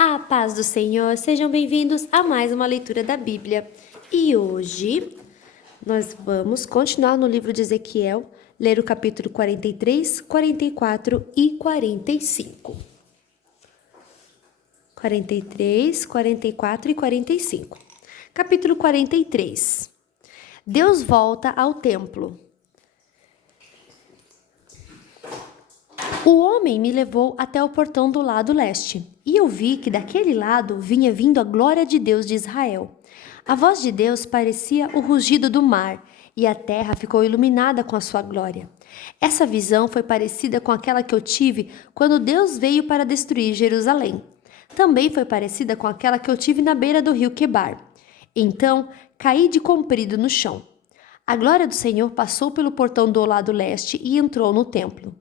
A paz do Senhor, sejam bem-vindos a mais uma leitura da Bíblia. E hoje nós vamos continuar no livro de Ezequiel, ler o capítulo 43, 44 e 45. 43, 44 e 45. Capítulo 43. Deus volta ao templo. O homem me levou até o portão do lado leste, e eu vi que daquele lado vinha vindo a glória de Deus de Israel. A voz de Deus parecia o rugido do mar, e a terra ficou iluminada com a sua glória. Essa visão foi parecida com aquela que eu tive quando Deus veio para destruir Jerusalém. Também foi parecida com aquela que eu tive na beira do rio Quebar. Então, caí de comprido no chão. A glória do Senhor passou pelo portão do lado leste e entrou no templo.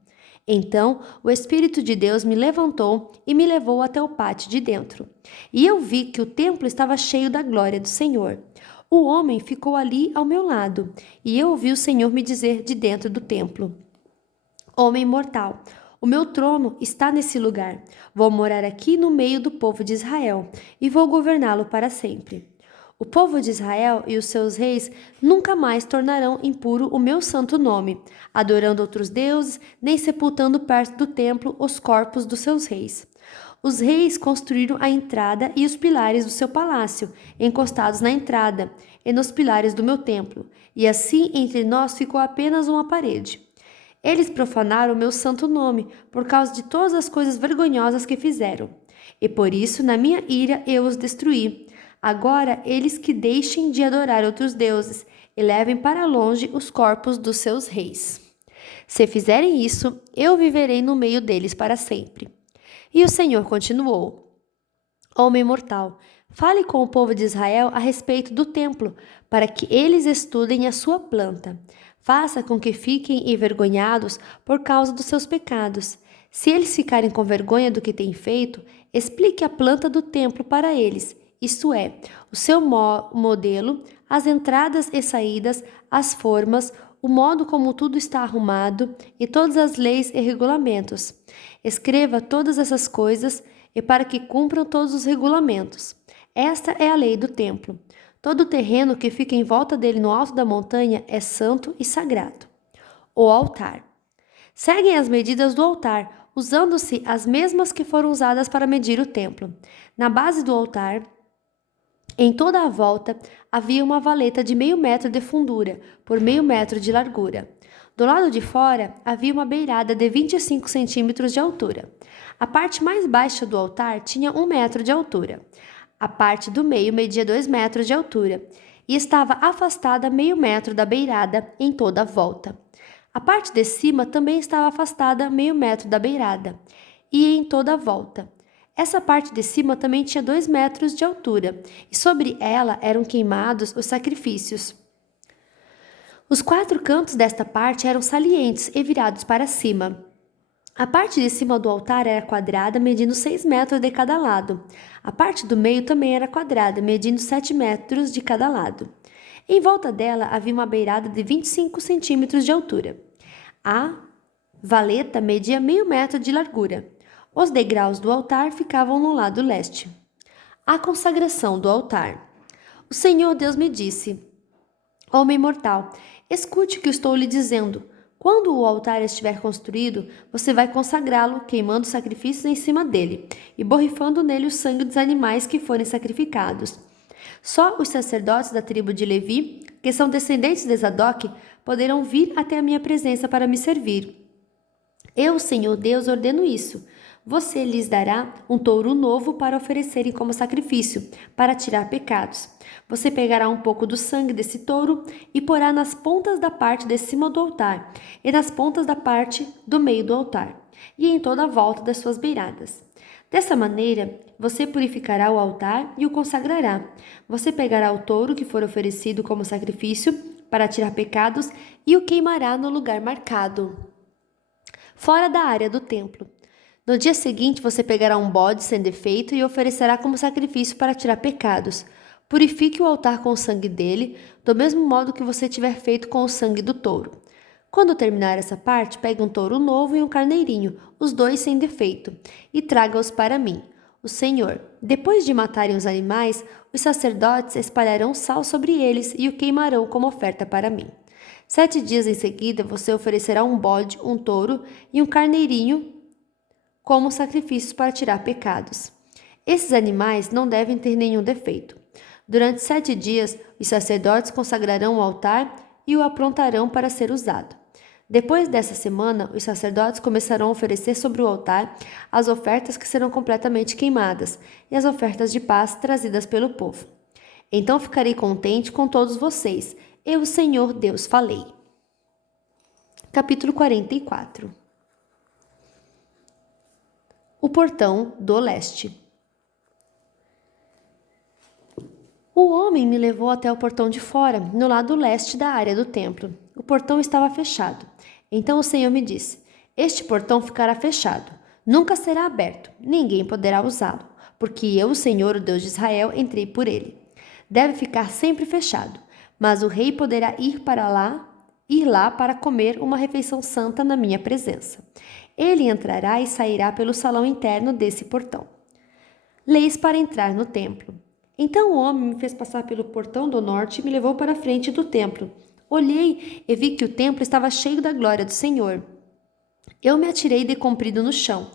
Então, o Espírito de Deus me levantou e me levou até o pátio de dentro. E eu vi que o templo estava cheio da glória do Senhor. O homem ficou ali ao meu lado, e eu ouvi o Senhor me dizer de dentro do templo: Homem mortal, o meu trono está nesse lugar. Vou morar aqui no meio do povo de Israel, e vou governá-lo para sempre. O povo de Israel e os seus reis nunca mais tornarão impuro o meu santo nome, adorando outros deuses, nem sepultando perto do templo os corpos dos seus reis. Os reis construíram a entrada e os pilares do seu palácio, encostados na entrada e nos pilares do meu templo, e assim entre nós ficou apenas uma parede. Eles profanaram o meu santo nome por causa de todas as coisas vergonhosas que fizeram. E por isso, na minha ira, eu os destruí. Agora, eles que deixem de adorar outros deuses e levem para longe os corpos dos seus reis. Se fizerem isso, eu viverei no meio deles para sempre. E o Senhor continuou: Homem mortal, fale com o povo de Israel a respeito do templo, para que eles estudem a sua planta. Faça com que fiquem envergonhados por causa dos seus pecados. Se eles ficarem com vergonha do que têm feito, explique a planta do templo para eles, isto é, o seu modelo, as entradas e saídas, as formas, o modo como tudo está arrumado e todas as leis e regulamentos. Escreva todas essas coisas e para que cumpram todos os regulamentos. Esta é a lei do templo. Todo o terreno que fica em volta dele no alto da montanha é santo e sagrado. O altar. Seguem as medidas do altar, usando-se as mesmas que foram usadas para medir o templo. Na base do altar, em toda a volta, havia uma valeta de 0,5 metro de fundura por 0,5 metro de largura. Do lado de fora, havia uma beirada de 25 centímetros de altura. A parte mais baixa do altar tinha 1 metro de altura. A parte do meio media 2 metros de altura e estava afastada 0,5 metro da beirada em toda a volta. A parte de cima também estava afastada 0,5 metro da beirada e em toda a volta. Essa parte de cima também tinha 2 metros de altura, e sobre ela eram queimados os sacrifícios. Os 4 cantos desta parte eram salientes e virados para cima. A parte de cima do altar era quadrada, medindo 6 metros de cada lado. A parte do meio também era quadrada, medindo 7 metros de cada lado. Em volta dela havia uma beirada de 25 centímetros de altura. A valeta media 0,5 metro de largura. Os degraus do altar ficavam no lado leste. A consagração do altar. O Senhor Deus me disse: Homem mortal, escute o que estou lhe dizendo. Quando o altar estiver construído, você vai consagrá-lo, queimando sacrifícios em cima dele e borrifando nele o sangue dos animais que forem sacrificados. Só os sacerdotes da tribo de Levi, que são descendentes de Zadok, poderão vir até a minha presença para me servir. Eu, Senhor Deus, ordeno isso. Você lhes dará um touro novo para oferecerem como sacrifício, para tirar pecados. Você pegará um pouco do sangue desse touro e porá nas pontas da parte de cima do altar e nas pontas da parte do meio do altar e em toda a volta das suas beiradas. Dessa maneira, você purificará o altar e o consagrará. Você pegará o touro que for oferecido como sacrifício para tirar pecados e o queimará no lugar marcado, fora da área do templo. No dia seguinte, você pegará um bode sem defeito e oferecerá como sacrifício para tirar pecados. Purifique o altar com o sangue dele, do mesmo modo que você tiver feito com o sangue do touro. Quando terminar essa parte, pegue um touro novo e um carneirinho, os dois sem defeito, e traga-os para mim. o Senhor. Depois de matarem os animais, os sacerdotes espalharão sal sobre eles e o queimarão como oferta para mim. 7 dias em seguida, você oferecerá um bode, um touro e um carneirinho como sacrifícios para tirar pecados. Esses animais não devem ter nenhum defeito. Durante 7 dias, os sacerdotes consagrarão o altar e o aprontarão para ser usado. Depois dessa semana, os sacerdotes começarão a oferecer sobre o altar as ofertas que serão completamente queimadas e as ofertas de paz trazidas pelo povo. Então ficarei contente com todos vocês. Eu, Senhor Deus, falei. Capítulo 44. O portão do leste. O homem me levou até o portão de fora, no lado leste da área do templo. O portão estava fechado. Então o Senhor me disse: Este portão ficará fechado, nunca será aberto, ninguém poderá usá-lo, porque eu, o Senhor, o Deus de Israel, entrei por ele. Deve ficar sempre fechado, mas o rei poderá ir lá para comer uma refeição santa na minha presença. Ele entrará e sairá pelo salão interno desse portão. Leis para entrar no templo. Então o homem me fez passar pelo portão do norte e me levou para a frente do templo. Olhei e vi que o templo estava cheio da glória do Senhor. Eu me atirei de comprido no chão.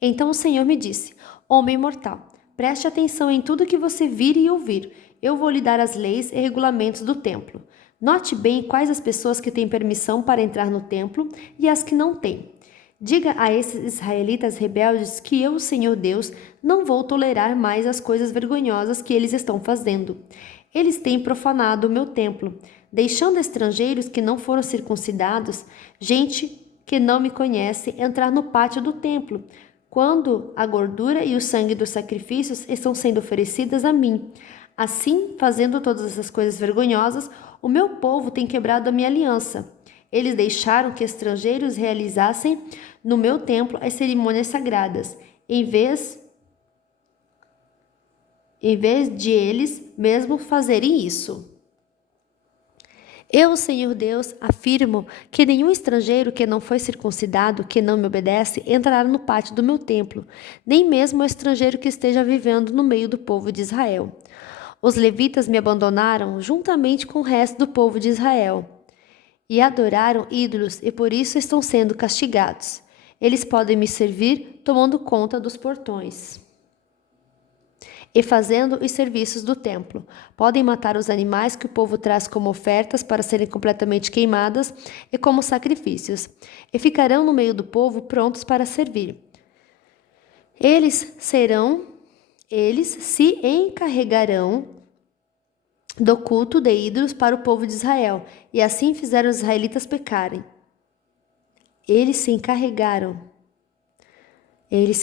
Então o Senhor me disse: Homem mortal, preste atenção em tudo que você vir e ouvir. Eu vou lhe dar as leis e regulamentos do templo. Note bem quais as pessoas que têm permissão para entrar no templo e as que não têm. Diga a esses israelitas rebeldes que eu, o Senhor Deus, não vou tolerar mais as coisas vergonhosas que eles estão fazendo. Eles têm profanado o meu templo, deixando estrangeiros que não foram circuncidados, gente que não me conhece, entrar no pátio do templo, quando a gordura e o sangue dos sacrifícios estão sendo oferecidas a mim. Assim, fazendo todas essas coisas vergonhosas, o meu povo tem quebrado a minha aliança. Eles deixaram que estrangeiros realizassem no meu templo as cerimônias sagradas, em vez de eles mesmos fazerem isso. Eu, Senhor Deus, afirmo que nenhum estrangeiro que não foi circuncidado, que não me obedece, entrará no pátio do meu templo, nem mesmo o estrangeiro que esteja vivendo no meio do povo de Israel. Os levitas me abandonaram juntamente com o resto do povo de Israel e adoraram ídolos e por isso estão sendo castigados. Eles podem me servir tomando conta dos portões e fazendo os serviços do templo. Podem matar os animais que o povo traz como ofertas para serem completamente queimadas e como sacrifícios, e ficarão no meio do povo prontos para servir. Eles se encarregarão do culto de ídolos para o povo de Israel, e assim fizeram os israelitas pecarem. Eles se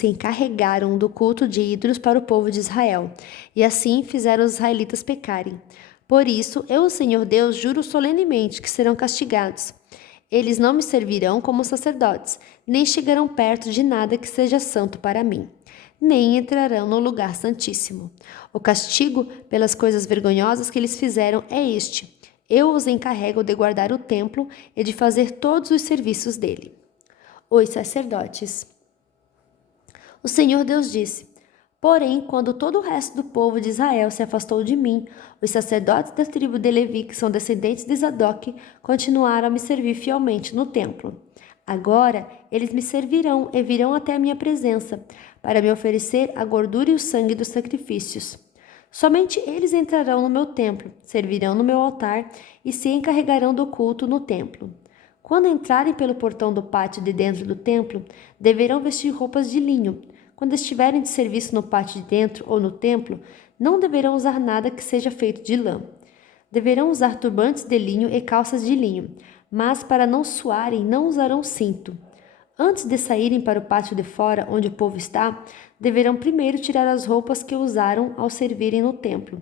encarregaram do culto de ídolos para o povo de Israel, e assim fizeram os israelitas pecarem. Por isso, eu, o Senhor Deus, juro solenemente que serão castigados. Eles não me servirão como sacerdotes, nem chegarão perto de nada que seja santo para mim, nem entrarão no lugar santíssimo. O castigo pelas coisas vergonhosas que eles fizeram é este: eu os encarrego de guardar o templo e de fazer todos os serviços dele. Os sacerdotes. O Senhor Deus disse: Porém, quando todo o resto do povo de Israel se afastou de mim, os sacerdotes da tribo de Levi, que são descendentes de Zadok, continuaram a me servir fielmente no templo. Agora, eles me servirão e virão até a minha presença, para me oferecer a gordura e o sangue dos sacrifícios. Somente eles entrarão no meu templo, servirão no meu altar e se encarregarão do culto no templo. Quando entrarem pelo portão do pátio de dentro do templo, deverão vestir roupas de linho. Quando estiverem de serviço no pátio de dentro ou no templo, não deverão usar nada que seja feito de lã. Deverão usar turbantes de linho e calças de linho, mas para não suarem, não usarão cinto. Antes de saírem para o pátio de fora, onde o povo está, deverão primeiro tirar as roupas que usaram ao servirem no templo,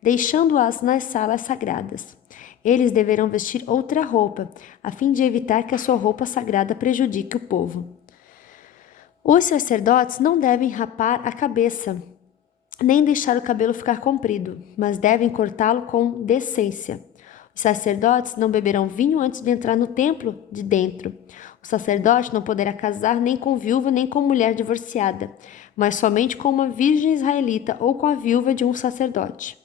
deixando-as nas salas sagradas. Eles deverão vestir outra roupa, a fim de evitar que a sua roupa sagrada prejudique o povo. Os sacerdotes não devem rapar a cabeça, nem deixar o cabelo ficar comprido, mas devem cortá-lo com decência. Os sacerdotes não beberão vinho antes de entrar no templo de dentro. O sacerdote não poderá casar nem com viúva nem com mulher divorciada, mas somente com uma virgem israelita ou com a viúva de um sacerdote.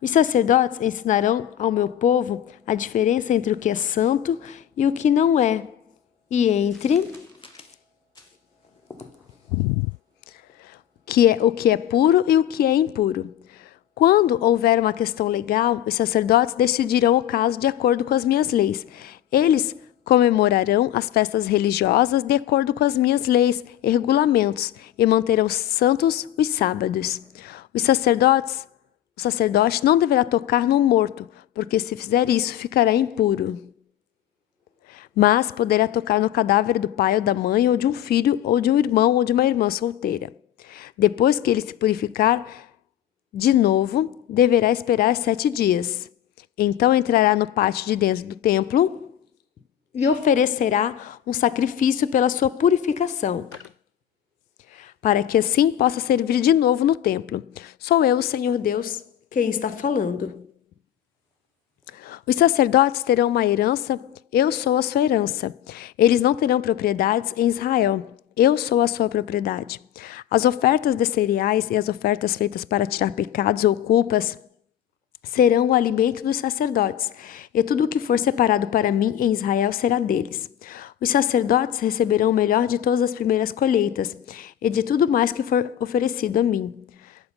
Os sacerdotes ensinarão ao meu povo a diferença entre o que é santo e o que não é, e entre o que é puro e o que é impuro. Quando houver uma questão legal, os sacerdotes decidirão o caso de acordo com as minhas leis. Eles comemorarão as festas religiosas de acordo com as minhas leis e regulamentos e manterão santos os sábados. O sacerdote não deverá tocar no morto, porque se fizer isso, ficará impuro. Mas poderá tocar no cadáver do pai ou da mãe, ou de um filho, ou de um irmão, ou de uma irmã solteira. Depois que ele se purificar de novo, deverá esperar 7 dias. Então entrará no pátio de dentro do templo e oferecerá um sacrifício pela sua purificação, para que assim possa servir de novo no templo. Sou eu, o Senhor Deus, quem está falando. Os sacerdotes terão uma herança, eu sou a sua herança. Eles não terão propriedades em Israel, eu sou a sua propriedade. As ofertas de cereais e as ofertas feitas para tirar pecados ou culpas serão o alimento dos sacerdotes, e tudo o que for separado para mim em Israel será deles. Os sacerdotes receberão o melhor de todas as primeiras colheitas e de tudo mais que for oferecido a mim.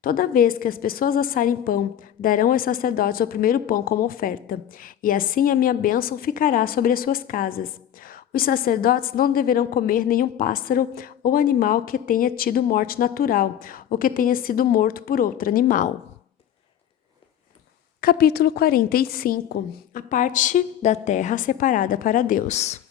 Toda vez que as pessoas assarem pão, darão aos sacerdotes o primeiro pão como oferta, e assim a minha bênção ficará sobre as suas casas. Os sacerdotes não deverão comer nenhum pássaro ou animal que tenha tido morte natural, ou que tenha sido morto por outro animal. Capítulo 45. A parte da terra separada para Deus.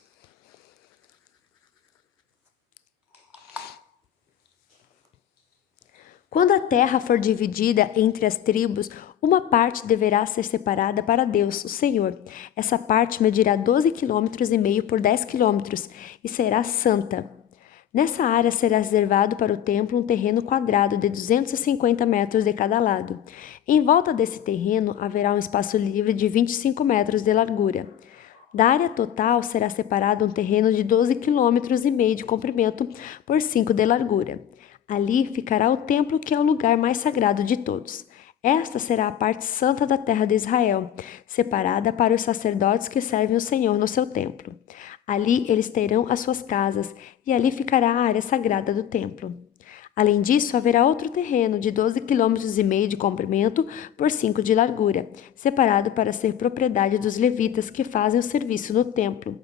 Quando a terra for dividida entre as tribos, uma parte deverá ser separada para Deus, o Senhor. Essa parte medirá 12,5 km por 10 km e será santa. Nessa área será reservado para o templo um terreno quadrado de 250 metros de cada lado. Em volta desse terreno haverá um espaço livre de 25 metros de largura. Da área total será separado um terreno de 12,5 km de comprimento por 5 de largura. Ali ficará o templo, que é o lugar mais sagrado de todos. Esta será a parte santa da terra de Israel, separada para os sacerdotes que servem o Senhor no seu templo. Ali eles terão as suas casas, e ali ficará a área sagrada do templo. Além disso, haverá outro terreno de 12,5 km de comprimento por 5 de largura, separado para ser propriedade dos levitas que fazem o serviço no templo.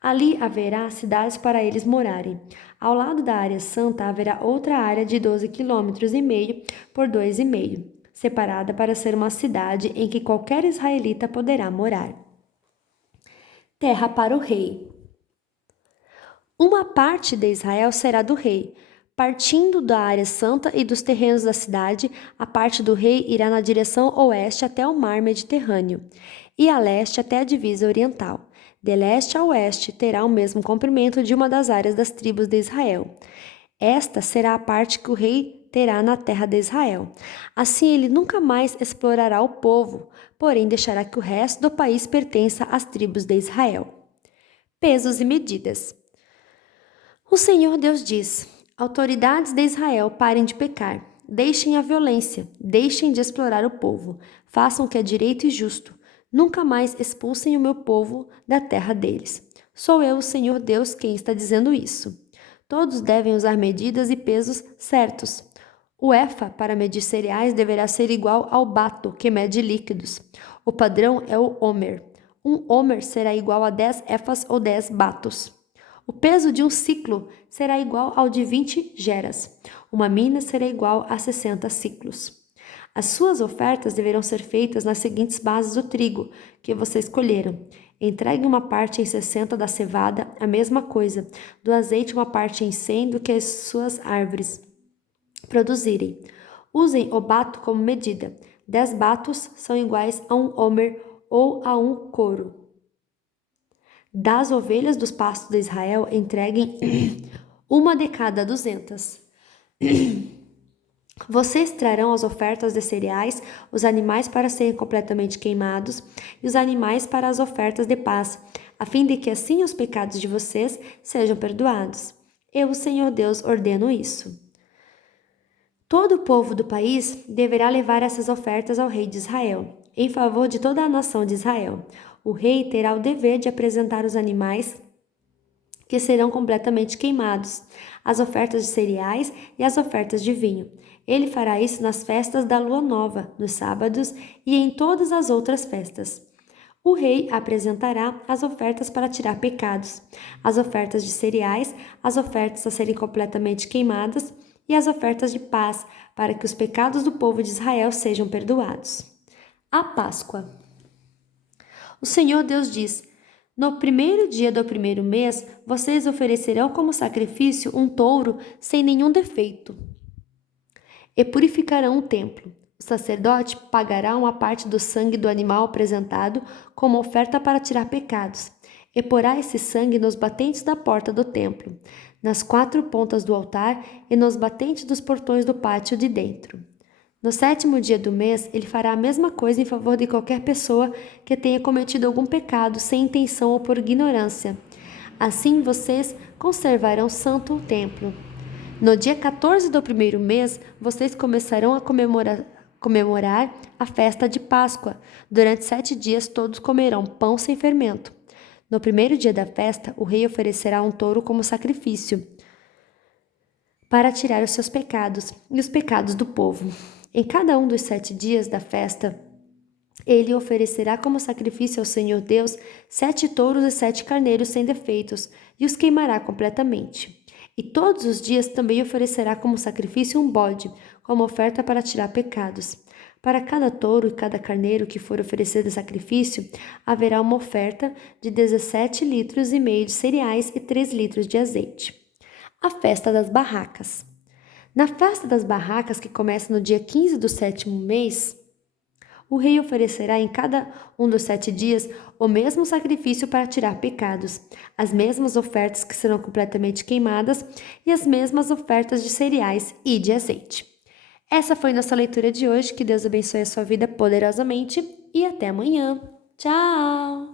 Ali haverá cidades para eles morarem. Ao lado da área santa haverá outra área de 12,5 km por 2,5 km, separada para ser uma cidade em que qualquer israelita poderá morar. Terra para o rei. Uma parte de Israel será do rei. Partindo da área santa e dos terrenos da cidade, a parte do rei irá na direção oeste até o mar Mediterrâneo e a leste até a divisa oriental. De leste a oeste terá o mesmo comprimento de uma das áreas das tribos de Israel. Esta será a parte que o rei terá na terra de Israel. Assim ele nunca mais explorará o povo, porém deixará que o resto do país pertença às tribos de Israel. Pesos e medidas. O Senhor Deus diz: autoridades de Israel, parem de pecar. Deixem a violência, deixem de explorar o povo. Façam o que é direito e justo. Nunca mais expulsem o meu povo da terra deles. Sou eu, o Senhor Deus, quem está dizendo isso. Todos devem usar medidas e pesos certos. O efa para medir cereais deverá ser igual ao bato, que mede líquidos. O padrão é o homer. Um homer será igual a 10 efas ou 10 batos. O peso de um ciclo será igual ao de 20 geras. Uma mina será igual a 60 ciclos. As suas ofertas deverão ser feitas nas seguintes bases do trigo que vocês escolheram. Entregue uma parte em 60 da cevada, a mesma coisa. Do azeite, uma parte em 100 do que as suas árvores produzirem. Usem o bato como medida. 10 batos são iguais a um homer ou a um coro. Das ovelhas dos pastos de Israel, entreguem uma de cada 200. Vocês trarão as ofertas de cereais, os animais para serem completamente queimados e os animais para as ofertas de paz. a fim de que assim os pecados de vocês sejam perdoados. Eu, o Senhor Deus, ordeno isso. Todo o povo do país deverá levar essas ofertas ao rei de Israel, em favor de toda a nação de Israel. O rei terá o dever de apresentar os animais que serão completamente queimados, as ofertas de cereais e as ofertas de vinho. Ele fará isso nas festas da lua nova, nos sábados e em todas as outras festas. O rei apresentará as ofertas para tirar pecados, as ofertas de cereais, as ofertas a serem completamente queimadas e as ofertas de paz, para que os pecados do povo de Israel sejam perdoados. A Páscoa. O Senhor Deus diz: no primeiro dia do primeiro mês, vocês oferecerão como sacrifício um touro sem nenhum defeito e purificarão o templo. O sacerdote pagará uma parte do sangue do animal apresentado como oferta para tirar pecados, e porá esse sangue nos batentes da porta do templo, nas 4 pontas do altar e nos batentes dos portões do pátio de dentro. No 7º dia do mês, ele fará a mesma coisa em favor de qualquer pessoa que tenha cometido algum pecado sem intenção ou por ignorância. Assim vocês conservarão santo o templo. No dia 14 do primeiro mês, vocês começarão a comemorar a festa de Páscoa. Durante 7 dias todos comerão pão sem fermento. No primeiro dia da festa, o rei oferecerá um touro como sacrifício para tirar os seus pecados e os pecados do povo. Em cada um dos 7 dias da festa, ele oferecerá como sacrifício ao Senhor Deus 7 touros e 7 carneiros sem defeitos, e os queimará completamente. E todos os dias também oferecerá como sacrifício um bode, como oferta para tirar pecados. Para cada touro e cada carneiro que for oferecido em sacrifício, haverá uma oferta de 17,5 litros de cereais e 3 litros de azeite. A festa das barracas. Na festa das barracas, que começa no dia 15 do 7º mês, o rei oferecerá em cada um dos 7 dias o mesmo sacrifício para tirar pecados, as mesmas ofertas que serão completamente queimadas e as mesmas ofertas de cereais e de azeite. Essa foi nossa leitura de hoje. Que Deus abençoe a sua vida poderosamente e até amanhã. Tchau!